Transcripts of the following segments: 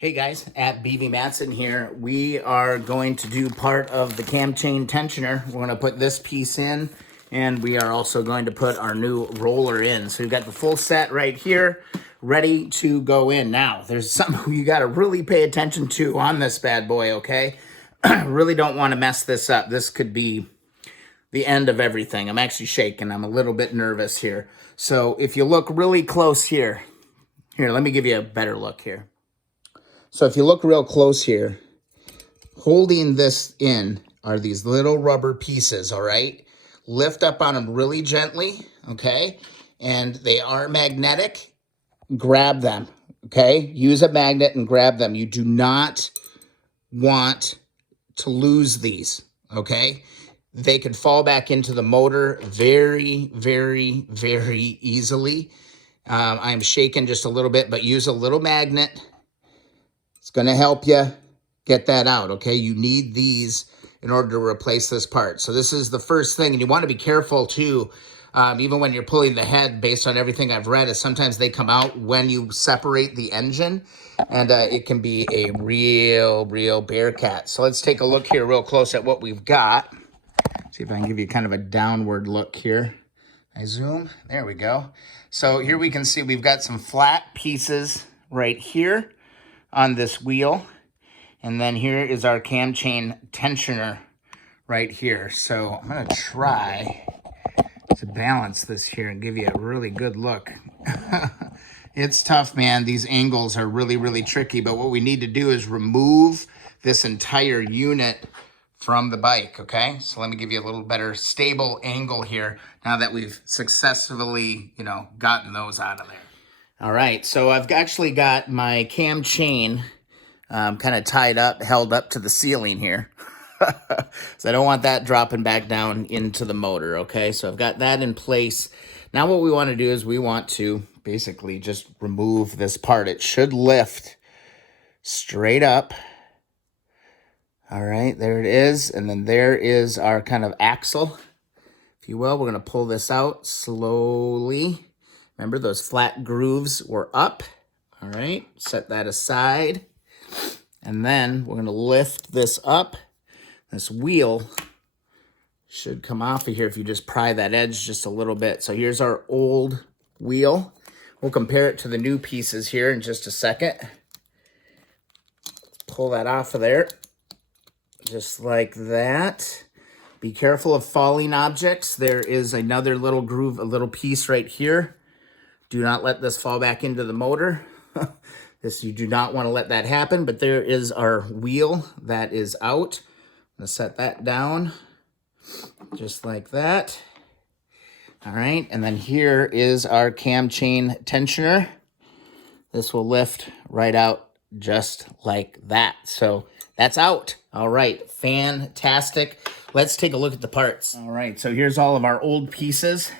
Hey guys, at BV Matson here. We are going to do part of the cam chain tensioner. We're going to put this piece in, and we are also going to put our new roller in. So we've got the full set right here, ready to go in. Now, there's something you got to really pay attention to on this bad boy, okay? Really don't want to mess this up. This could be the end of everything. I'm actually shaking. I'm a little bit nervous here. So if you look really close here, let me give you a better look here. So if you look real close here, holding this in are these little rubber pieces, all right? Lift up on them really gently, okay? And they are magnetic. Grab them, okay? Use a magnet and grab them. You do not want to lose these, okay? They could fall back into the motor very, very, very easily. I'm shaking just a little bit, but use a little magnet. It's going to help you get that out, okay? You need these in order to replace this part. So this is the first thing, and you want to be careful too, even when you're pulling the head, based on everything I've read, is sometimes they come out when you separate the engine, and it can be a real bear cat. So let's take a look here real close at what we've got. See if I can give you kind of a downward look here. I zoom, there we go. So here we can see we've got some flat pieces right here on this wheel, and then here is our cam chain tensioner right here. So I'm going to try to balance this here and give you a really good look. It's tough, man. These angles are really tricky, but what we need to do is remove this entire unit from the bike, okay? So let me give you a little better stable angle here now that we've successfully, gotten those out of there. All right, so I've actually got my cam chain kind of tied up, held up to the ceiling here. So I don't want that dropping back down into the motor, okay? So I've got that in place. Now what we want to do is we want to basically just remove this part. It should lift straight up. All right, there it is. And then there is our kind of axle, if you will. We're going to pull this out slowly. Remember, those flat grooves were up. All right, set that aside. And then we're going to lift this up. This wheel should come off of here if you just pry that edge just a little bit. So here's our old wheel. We'll compare it to the new pieces here in just a second. Pull that off of there, just like that. Be careful of falling objects. There is another little groove, a little piece right here. Do not let this fall back into the motor. You do not want to let that happen, but there is our wheel that is out. I'm going to set that down just like that. All right, and then here is our cam chain tensioner. This will lift right out just like that. So that's out. All right, fantastic. Let's take a look at the parts. All right, so here's all of our old pieces.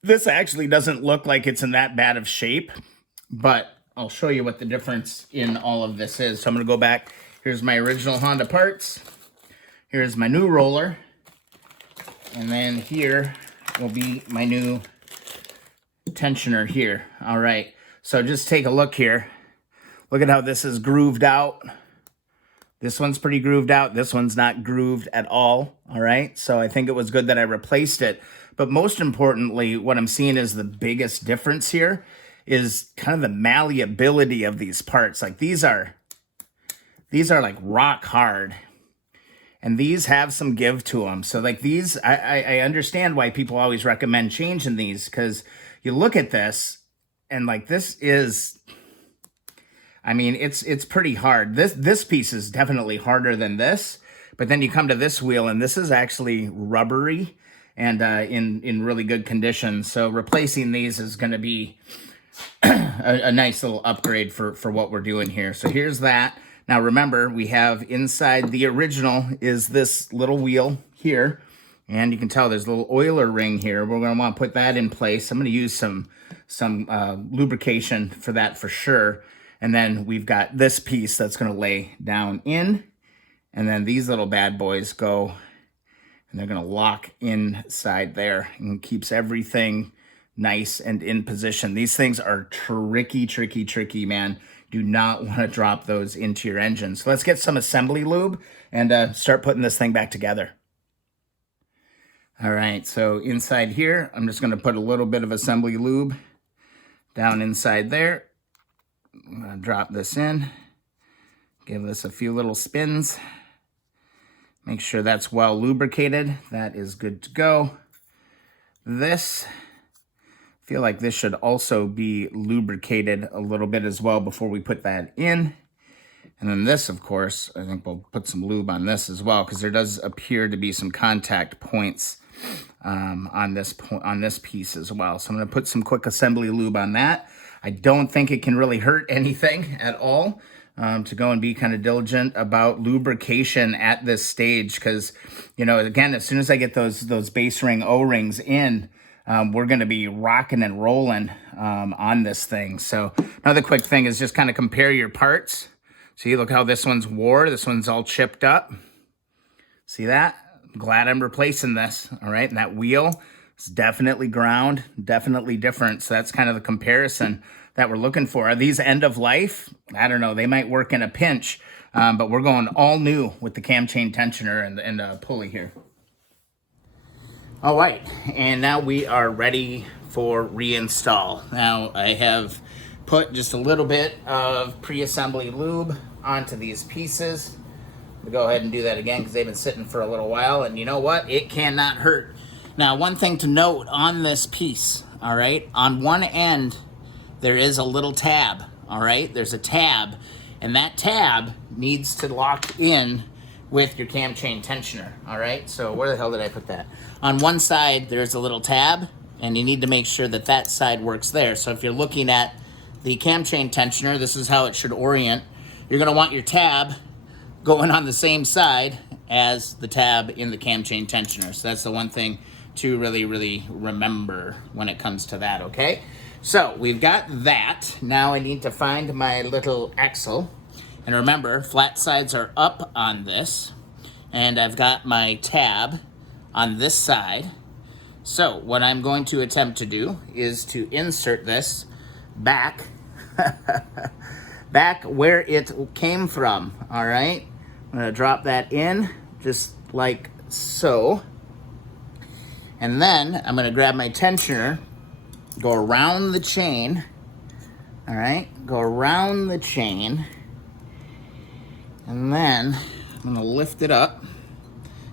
This actually doesn't look like it's in that bad of shape, but I'll show you what the difference in all of this is. So I'm going to go back. Here's my original Honda parts. Here's my new roller. And then here will be my new tensioner here. All right, so just take a look here. Look at how this is grooved out. This one's pretty grooved out. This one's not grooved at all. All right, so I think it was good that I replaced it. But most importantly, what I'm seeing is the biggest difference here is kind of the malleability of these parts. Like these are like rock hard, and these have some give to them. So like these, I understand why people always recommend changing these, because you look at this and like this is, I mean, it's pretty hard. This piece is definitely harder than this, but then you come to this wheel and this is actually rubbery and in really good condition. So replacing these is going to be a nice little upgrade for what we're doing here. So here's that. Now remember, we have inside the original is this little wheel here, and you can tell there's a little oiler ring here. We're going to want to put that in place. I'm going to use some lubrication for that for sure. And then we've got this piece that's going to lay down in, and then these little bad boys go, and they're going to lock inside there, and keeps everything nice and in position. These things are tricky, man. Do not want to drop those into your engine. So let's get some assembly lube and start putting this thing back together. All right, so inside here, I'm just going to put a little bit of assembly lube down inside there. I'm going to drop this in, give this a few little spins. Make sure that's well lubricated. That is good to go. This, I feel like this should also be lubricated a little bit as well before we put that in. And then this, of course, I think we'll put some lube on this as well, because there does appear to be some contact points on this piece as well. So I'm going to put some quick assembly lube on that. I don't think it can really hurt anything at all to go and be kind of diligent about lubrication at this stage, because, you know, again, as soon as I get those base ring O-rings in, we're going to be rocking and rolling on this thing. So another quick thing is just kind of compare your parts. See, look how this one's wore. This one's all chipped up. See that? I'm glad I'm replacing this, all right? And that wheel is definitely ground, definitely different. So that's kind of the comparison that we're looking for. Are these end of life? I don't know. They might work in a pinch, but we're going all new with the cam chain tensioner and pulley here. All right, and now we are ready for reinstall. Now I have put just a little bit of pre-assembly lube onto these pieces. We'll go ahead and do that again because they've been sitting for a little while, and you know what? It cannot hurt. Now, one thing to note on this piece, all right, on one end, there is a little tab, all right? There's a tab, and that tab needs to lock in with your cam chain tensioner, all right? So where the hell did I put that? On one side, there's a little tab, and you need to make sure that that side works there. So if you're looking at the cam chain tensioner, this is how it should orient. You're gonna want your tab going on the same side as the tab in the cam chain tensioner. So that's the one thing to really remember when it comes to that, okay? So we've got that. Now I need to find my little axle. And remember, flat sides are up on this. And I've got my tab on this side. So what I'm going to attempt to do is to insert this back, back where it came from, all right? I'm gonna drop that in just like so. And then I'm gonna grab my tensioner, go around the chain, all right? Go around the chain, and then I'm gonna lift it up.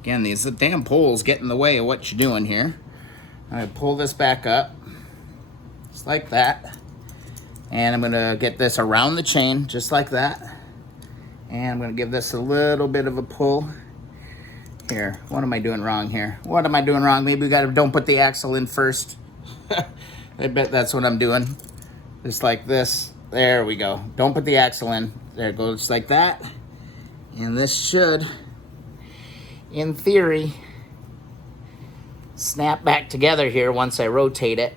Again, these damn poles get in the way of what you're doing here. I'm gonna pull this back up, just like that. And I'm gonna get this around the chain, just like that. And I'm gonna give this a little bit of a pull. Here, what am I doing wrong here? What am I doing wrong? Maybe we don't put the axle in first. I bet that's what I'm doing. Just like this. There we go. Don't put the axle in. There it goes, just like that. And this should, in theory, snap back together here once I rotate it.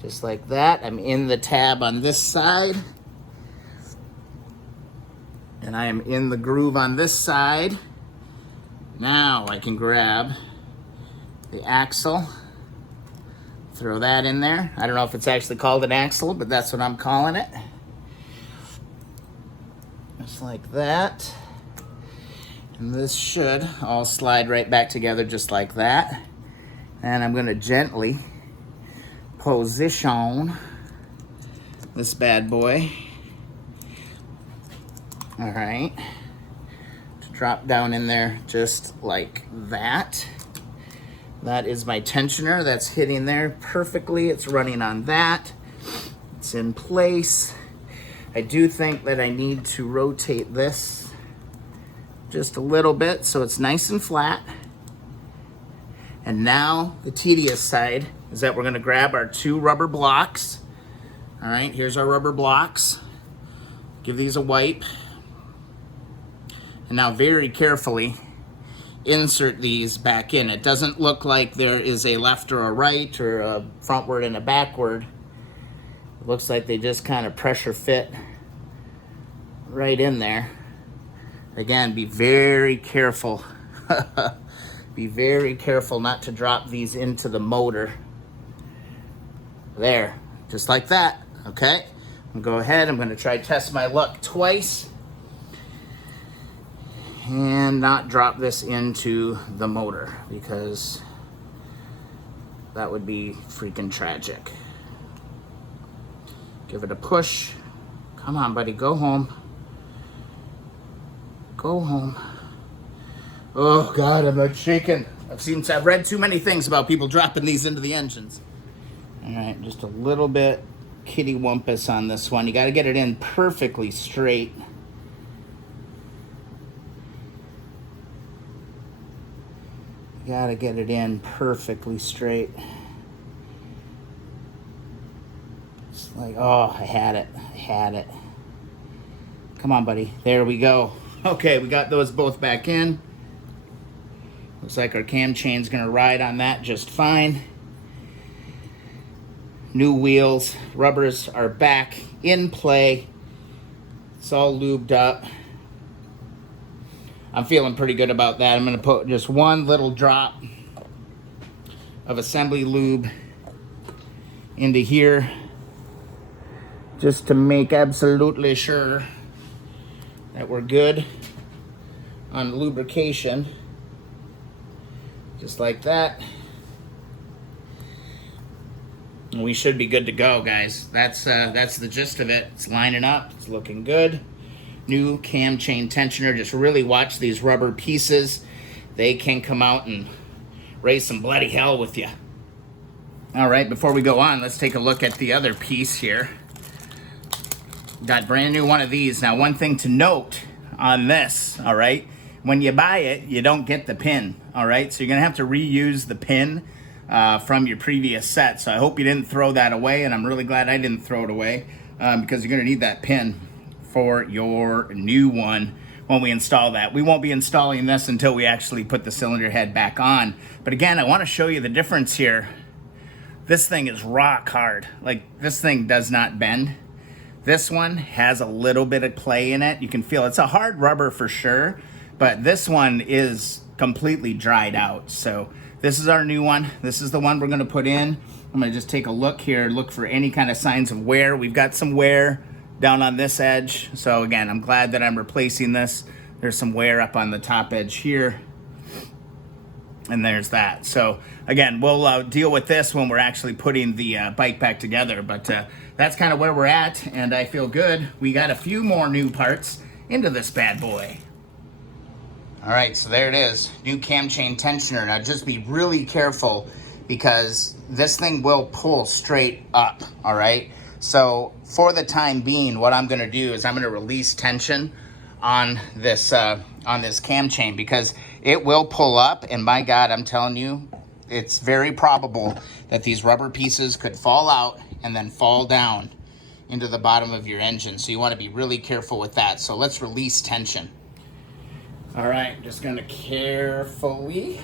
Just like that. I'm in the tab on this side. And I am in the groove on this side. Now I can grab the axle, throw that in there. I don't know if it's actually called an axle, but that's what I'm calling it. Just like that. And this should all slide right back together just like that. And I'm going to gently position this bad boy. All right. To drop down in there just like that. That is my tensioner. That's hitting there perfectly. It's running on that. It's in place. I do think that I need to rotate this just a little bit so it's nice and flat. And now the tedious side is that we're going to grab our 2 rubber blocks. All right, here's our rubber blocks. Give these a wipe. And now very carefully insert these back in. It doesn't look like there is a left or a right or a frontward and a backward. It looks like they just kind of pressure fit right in there. Again, be very careful. Be very careful not to drop these into the motor. There, just like that, okay? I'm Go ahead, I'm gonna try test my luck twice and not drop this into the motor because that would be freaking tragic. Give it a push. Come on, buddy, go home. Go home. Oh God, I'm like shaking. I've read too many things about people dropping these into the engines. All right, just a little bit kitty wumpus on this one. You got to get it in perfectly straight. You got to get it in perfectly straight. It's like, oh, I had it. Come on, buddy. There we go. Okay, we got those both back in. Looks like our cam chain's gonna ride on that just fine. New wheels, rubbers are back in play. It's all lubed up. I'm feeling pretty good about that. I'm gonna put just one little drop of assembly lube into here just to make absolutely sure that we're good on lubrication. Just like that. And we should be good to go, guys. That's the gist of it. It's lining up. It's looking good. New cam chain tensioner. Just really watch these rubber pieces. They can come out and raise some bloody hell with you. All right, before we go on, let's take a look at the other piece here. Got brand new one of these. Now, one thing to note on this, all right, when you buy it, you don't get the pin, all right? So you're gonna have to reuse the pin from your previous set. So I hope you didn't throw that away, and I'm really glad I didn't throw it away because you're gonna need that pin for your new one when we install that. We won't be installing this until we actually put the cylinder head back on. But again, I wanna show you the difference here. This thing is rock hard. Like, this thing does not bend. This one has a little bit of play in it. You can feel it's a hard rubber for sure, but this one is completely dried out. So this is our new one. This is the one we're gonna put in. I'm gonna just take a look here, look for any kind of signs of wear. We've got some wear down on this edge. So again, I'm glad that I'm replacing this. There's some wear up on the top edge here. And there's that. So again, we'll deal with this when we're actually putting the bike back together. But that's kind of where we're at, and I feel good. We got a few more new parts into this bad boy. All right, so there it is, new cam chain tensioner. Now just be really careful because this thing will pull straight up, all right? So for the time being, what I'm gonna do is I'm gonna release tension on this cam chain because it will pull up, and my God, I'm telling you, it's very probable that these rubber pieces could fall out and then fall down into the bottom of your engine. So you wanna be really careful with that. So let's release tension. All right, just gonna carefully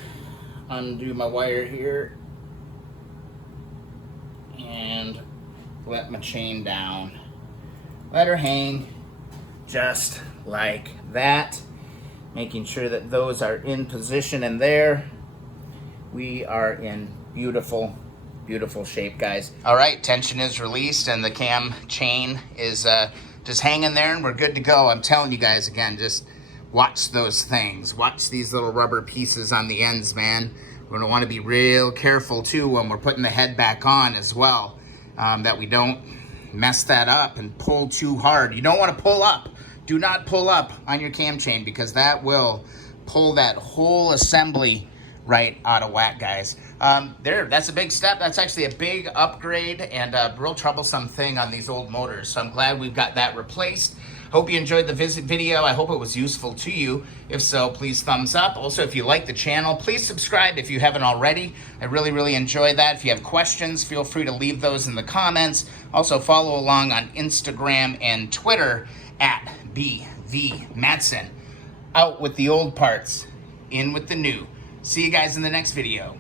undo my wire here and let my chain down. Let her hang just like that. Making sure that those are in position, and there we are in beautiful, beautiful shape, guys. All right, tension is released and the cam chain is just hanging there, and we're good to go. I'm telling you guys, again, just watch those things. Watch these little rubber pieces on the ends, man. We're gonna wanna be real careful too when we're putting the head back on as well, that we don't mess that up and pull too hard. You don't wanna pull up. Do not pull up on your cam chain because that will pull that whole assembly right out of whack, guys. That's a big step. That's actually a big upgrade and a real troublesome thing on these old motors. So I'm glad we've got that replaced. Hope you enjoyed the video. I hope it was useful to you. If so, please thumbs up. Also, if you like the channel, please subscribe if you haven't already. I really, really enjoy that. If you have questions, feel free to leave those in the comments. Also, follow along on Instagram and Twitter at BV Madsen. Out with the old parts, in with the new. See you guys in the next video.